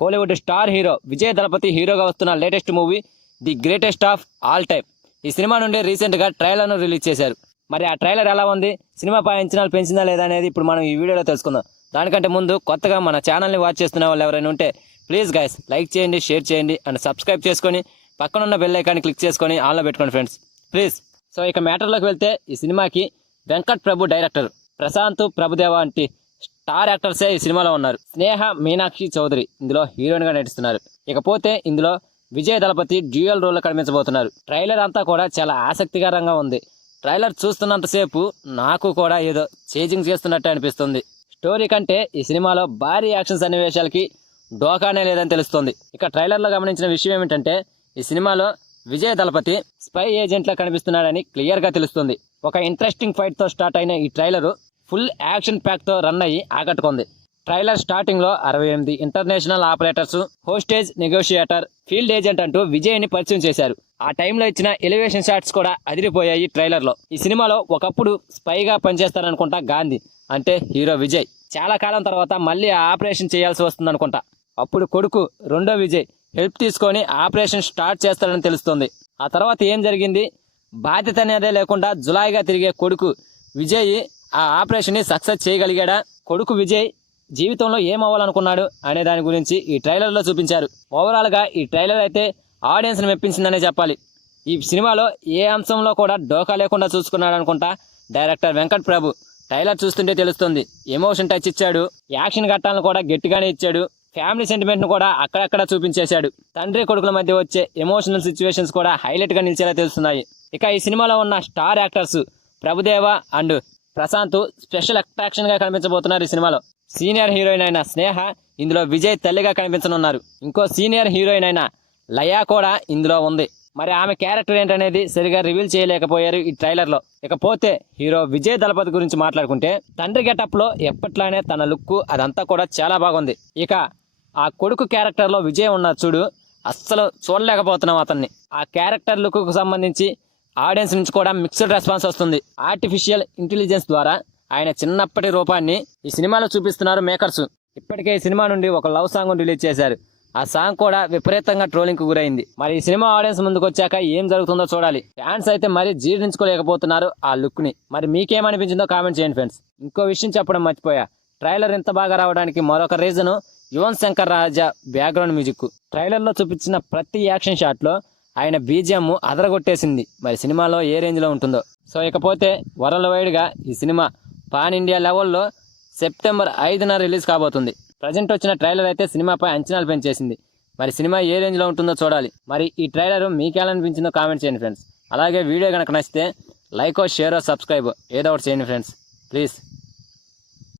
Kollywood star hero Vijay దళపతి హీరోగా వస్తున్న latest movie the greatest of all time. ఈ సినిమా నుండి రీసెంట్గా ట్రైలర్ను రిలీజ్ చేశారు. మరి ఆ ట్రైలర్ ఎలా ఉంది, సినిమాపై అంచనాలు పెంచిందా లేదా అనేది ఇప్పుడు మనం ఈ వీడియోలో తెలుసుకుందాం. దానికంటే ముందు కొత్తగా మన ఛానల్ని వాచ్ చేస్తున్న వాళ్ళు ఎవరైనా ఉంటే ప్లీజ్ గైస్ లైక్ చేయండి, షేర్ చేయండి అండ్ సబ్స్క్రైబ్ చేసుకొని పక్కనున్న బెల్ ఐకాన్ని క్లిక్ చేసుకొని ఆన్లో పెట్టుకోండి ఫ్రెండ్స్ ప్లీజ్. సో ఇక మ్యాటర్లోకి వెళ్తే, ఈ సినిమాకి వెంకట్ ప్రభు డైరెక్టర్, ప్రశాంత్ ప్రభుదేవ వంటి స్టార్ యాక్టర్సే ఈ సినిమాలో ఉన్నారు. స్నేహ మీనాక్షి చౌదరి ఇందులో హీరోయిన్గా నటిస్తున్నారు. ఇకపోతే ఇందులో విజయ్ దళపతి డ్యూయల్ రోల్లో కనిపించబోతున్నారు. ట్రైలర్ అంతా కూడా చాలా ఆసక్తికరంగా ఉంది. ట్రైలర్ చూస్తున్నంతసేపు నాకు కూడా ఏదో చేజింగ్ చేస్తున్నట్టు అనిపిస్తుంది. స్టోరీ కంటే ఈ సినిమాలో భారీ యాక్షన్ సన్నివేశాలకి డోకానే లేదని తెలుస్తుంది. ఇక ట్రైలర్లో గమనించిన విషయం ఏమిటంటే, ఈ సినిమాలో విజయ్ దళపతి స్పై ఏజెంట్లా కనిపిస్తున్నాడని క్లియర్గా తెలుస్తుంది. ఒక ఇంట్రెస్టింగ్ ఫైట్తో స్టార్ట్ అయిన ఈ ట్రైలరు ఫుల్ యాక్షన్ ప్యాక్తో రన్ అయ్యి ఆకట్టుకుంది. ట్రైలర్ స్టార్టింగ్లో 68 international operators, hostage negotiator, field agent అంటూ విజయ్ని పరిచయం చేశారు. ఆ టైంలో ఇచ్చిన ఎలివేషన్ షాట్స్ కూడా అదిరిపోయాయి ట్రైలర్లో. ఈ సినిమాలో ఒకప్పుడు స్పైగా పనిచేస్తారనుకుంటా గాంధీ, అంటే హీరో విజయ్. చాలా కాలం తర్వాత మళ్ళీ ఆ ఆపరేషన్ చేయాల్సి వస్తుందనుకుంటా. అప్పుడు కొడుకు రెండో విజయ్ హెల్ప్ తీసుకొని ఆపరేషన్ స్టార్ట్ చేస్తాడని తెలుస్తుంది. ఆ తర్వాత ఏం జరిగింది, బాధ్యత అనేదే లేకుండా జులాయిగా తిరిగే కొడుకు విజయ్ ఆ ఆపరేషన్ని సక్సెస్ చేయగలిగాడా, కొడుకు విజయ్ జీవితంలో ఏమవ్వాలనుకున్నాడు అనే దాని గురించి ఈ ట్రైలర్లో చూపించారు. ఓవరాల్గా ఈ ట్రైలర్ అయితే ఆడియన్స్ని మెప్పించిందనే చెప్పాలి. ఈ సినిమాలో ఏ అంశంలో కూడా డోకా లేకుండా చూసుకున్నాడు అనుకుంటా డైరెక్టర్ వెంకట్ ప్రభు. ట్రైలర్ చూస్తుంటే తెలుస్తుంది. ఎమోషన్ టచ్ ఇచ్చాడు, యాక్షన్ ఘట్టాలను కూడా గట్టిగానే ఇచ్చాడు, ఫ్యామిలీ సెంటిమెంట్ను కూడా అక్కడక్కడ చూపించేశాడు. తండ్రి కొడుకుల మధ్య వచ్చే ఎమోషనల్ సిచ్యువేషన్స్ కూడా హైలైట్గా నిలిచేలా తెలుస్తున్నాయి. ఇక ఈ సినిమాలో ఉన్న star actors Prabhudeva and Prashanth special అట్రాక్షన్గా కనిపించబోతున్నారు. ఈ సినిమాలో సీనియర్ హీరోయిన్ అయిన స్నేహ ఇందులో విజయ్ తల్లిగా కనిపించనున్నారు. ఇంకో సీనియర్ హీరోయిన్ అయిన లయా కూడా ఇందులో ఉంది. మరి ఆమె క్యారెక్టర్ ఏంటనేది సరిగా రివీల్ చేయలేకపోయారు ఈ ట్రైలర్లో. ఇకపోతే హీరో విజయ్ దళపతి గురించి మాట్లాడుకుంటే, తండ్రి గెటప్లో ఎప్పట్లానే తన లుక్ అదంతా కూడా చాలా బాగుంది. ఇక ఆ కొడుకు క్యారెక్టర్లో విజయ్ ఉన్న చూడు, అస్సలు చూడలేకపోతున్నాం అతన్ని. ఆ క్యారెక్టర్ లుక్కు సంబంధించి ఆడియన్స్ నుంచి కూడా మిక్స్డ్ రెస్పాన్స్ వస్తుంది. ఆర్టిఫిషియల్ ఇంటెలిజెన్స్ ద్వారా ఆయన చిన్నప్పటి రూపాన్ని ఈ సినిమాలో చూపిస్తున్నారు మేకర్స్. ఇప్పటికే ఈ సినిమా నుండి ఒక లవ్ సాంగ్ రిలీజ్ చేశారు. ఆ సాంగ్ కూడా విపరీతంగా ట్రోలింగ్ కు గురైంది. మరి ఈ సినిమా ఆడియన్స్ ముందుకు వచ్చాక ఏం జరుగుతుందో చూడాలి. ఫ్యాన్స్ అయితే మరి జీర్ణించుకోలేకపోతున్నారు ఆ లుక్ ని. మరి మీకేమనిపించిందో కామెంట్ చేయండి ఫ్రెండ్స్. ఇంకో విషయం చెప్పడం మర్చిపోయా, ట్రైలర్ ఇంత బాగా రావడానికి మరొక reason Yuvan Shankar Raja background music. ట్రైలర్లో చూపించిన ప్రతి యాక్షన్ షాట్ లో ఆయన బీజిఎం అదరగొట్టేసింది. మరి సినిమాలో ఏ రేంజ్ లో ఉంటుందో. సో ఇకపోతే వరల్డ్ వైడ్ గా ఈ సినిమా పాన్ ఇండియా లెవెల్లో సెప్టెంబర్ 5న రిలీజ్ కాబోతుంది. ప్రజెంట్ వచ్చిన ట్రైలర్ అయితే సినిమాపై అంచనాలు పెంచేసింది. మరి సినిమా ఏ రేంజ్ లో ఉంటుందో చూడాలి. మరి ఈ ట్రైలర్ మీకెలా అనిపించిందో కామెంట్ చేయండి ఫ్రెండ్స్. అలాగే వీడియో కనుక నచ్చితే లైక్, షేర్, సబ్స్క్రైబ్ ఏదో ఒకటి చేయండి ఫ్రెండ్స్ ప్లీజ్.